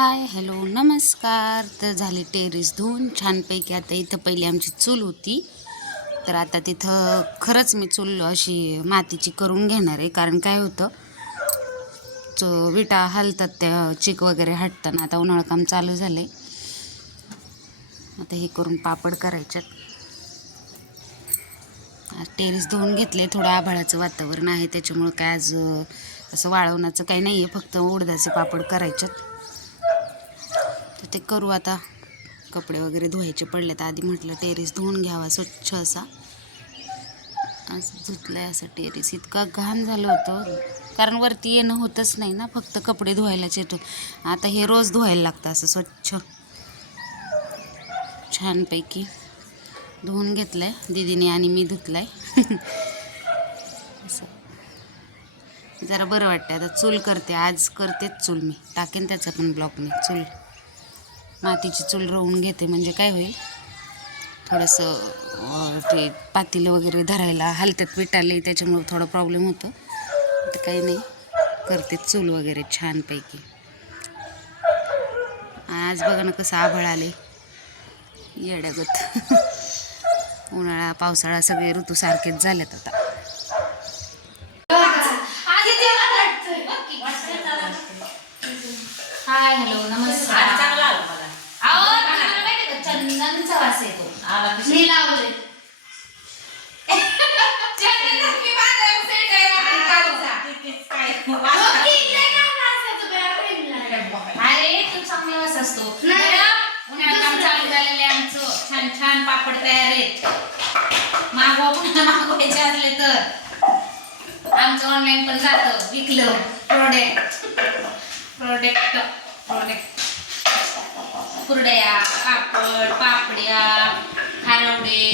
Hi hello नमस्कार. तर झाली टेरेस धुवून छानपैकी. आता इथं पहिली आमची चूल होती, तर आता तिथं खरंच मी चूल अशी मातीची करून घेणार आहे. कारण काय होतं, विटा हलतात, त्या चिक वगैरे हटताना. आता उन्हाळं काम चालू झालं आहे. आता हे करून पापड करायच्यात. टेरेस धुवून घेतले. थोडं आभाळाचं वातावरण आहे, त्याच्यामुळं काय आज असं वाळवण्याचं काही नाही आहे, फक्त उडदाचे पापड करायच्यात. तर ते करू. आता कपडे वगैरे धुवायचे पडले, तर आधी म्हटलं टेरेस धुवून घ्यावा स्वच्छ असा. आज धुतलाय असा टेरेस. इतका घाण झालं होतं, कारण वरती येणं होतच नाही ना, फक्त कपडे धुवायलाच येतो. आता हे रोज धुवायला लागतं असं स्वच्छ. छानपैकी धुवून घेतलाय दीदीने आणि मी धुतलाय. असं जरा बरं वाटतं. आता चूल करते, आज करतेच चूल. मी टाकेन त्याचा पण ब्लॉग. मी चूल मातीची चूल रोवून घेते, म्हणजे काय होईल, थोडंसं ते पातेलं वगैरे धरायला हलत्यात विटाले, त्याच्यामुळे थोडा प्रॉब्लेम होतो. तर काही नाही, करते चूल वगैरे छानपैकी. आज बघा ना कसं आभाळ आले येड्यागत. उन्हाळा पावसाळा सगळे ऋतू सारखेच झालेत आता. हाय हॅलो नमस्कार. चंदनचा वास येतो. मी लावले अरे तू चांगला वास असतो. उन्हाळ्यात काम चालू झालेले आमचं. छान छान पापड तयार आहेत. मागवायचे असले तर आमचं ऑनलाईन पण जातं. विकलं प्रोडक्ट कुरड्या, पापड, पापड्या, खारवडे,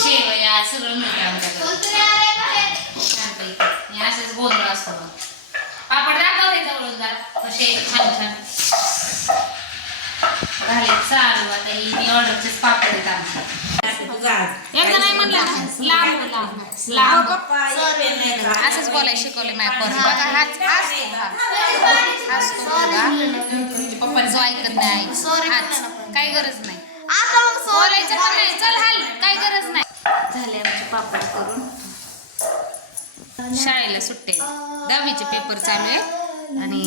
शेवया सगळं मिळतं आमच्याकडे छानपैकी. आणि असंच गोंधळ असतो. पापड दाखवते जवळून जरा कसे छान छान झाले चालू. आता ही ऑर्डरचेच पापड आहेत आमचे. एकदा नाही म्हणलं लांब असंच बोलायला शिकवले माझ्या पप्पा जो ऐकत नाही. काही गरज नाही बोलायचं पण नाही. चल हाल, काही गरज नाही. झाले आमचे पापड करून. शाळेला सुट्टे, 10वीचे पेपर चालू आहे आणि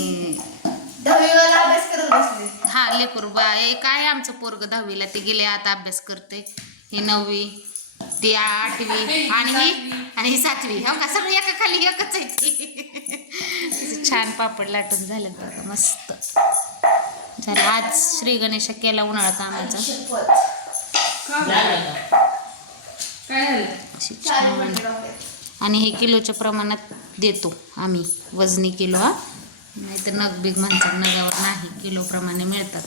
हा लेकरू एक आहे आमचं पोरग 10वीला. ते गेले, आता अभ्यास करते. ही 9वी, ती 8वी आणि ही 7वी. हो का, सगळी एका खाली एकच आहे. छान पापड लाटून झाले बघा, मस्त झालं. आज श्री गणेश केला उन्हाळा कामाचा. आणि हे किलोच्या प्रमाणात देतो आम्ही, वजनी किलो. हा, नाही तर नग बिग म्हणतात, नगावर नाही, किलो प्रमाणे मिळतात.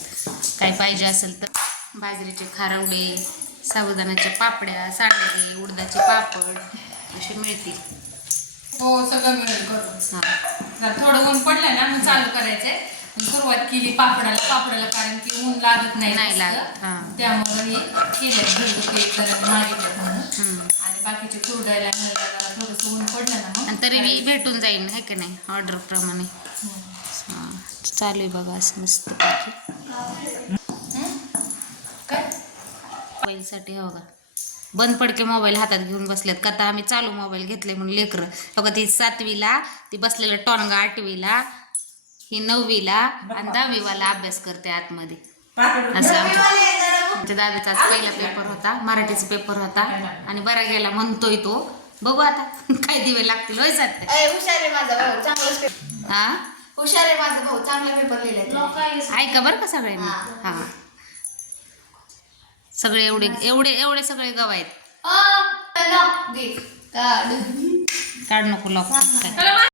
काय पाहिजे असेल तर बाजरीचे खारवडे, साबुदाण्याच्या पापड्या, सांडगे, उडदाचे पापड असे मिळतील. हो, सगळं मिळेल करून. हां, थोडं ऊन पडलं ना मग चालू करायचंय. सुरुवात केली पापडाला कारण की ऊन लागत नाही लागत. हां, त्यामुळे हे केलं घरगुती जरा मागितलं म्हणून. आणि बाकीचे कुरडायला थोडंसं ऊन पडलं ना मग. आणि तरी मी भेटून जाईन आहे की नाही, ऑर्डर प्रमाणे. हां, चालू आहे बघा असं मस्त पैकी. काय मोबाईलसाठी हो का, बंद पडके मोबाईल हातात घेऊन बसलेत. का तर आम्ही चालू मोबाईल घेतले म्हणून लेकरं. बघा, ती 7वीला, ती बसलेलं टॉनगा 8वीला, ही 9वीला आणि 10वीवाला अभ्यास करते आतमध्ये. असं आमच्या दादाचा आज पहिला पेपर होता, मराठीचा पेपर होता आणि बरा गेला म्हणतोय तो. बघू आता काय दिवे लागतील. होय जाते. हुशार आहे माझा भाऊ, चांगलाच पेपर. हा, हुशार आहे माझा भाऊ, चांगला पेपर लिहिलाय. ऐका बरं का सगळ्यांनी. हा, सगळे एवढे सगळे गव आहेत. काढ नको लॉक.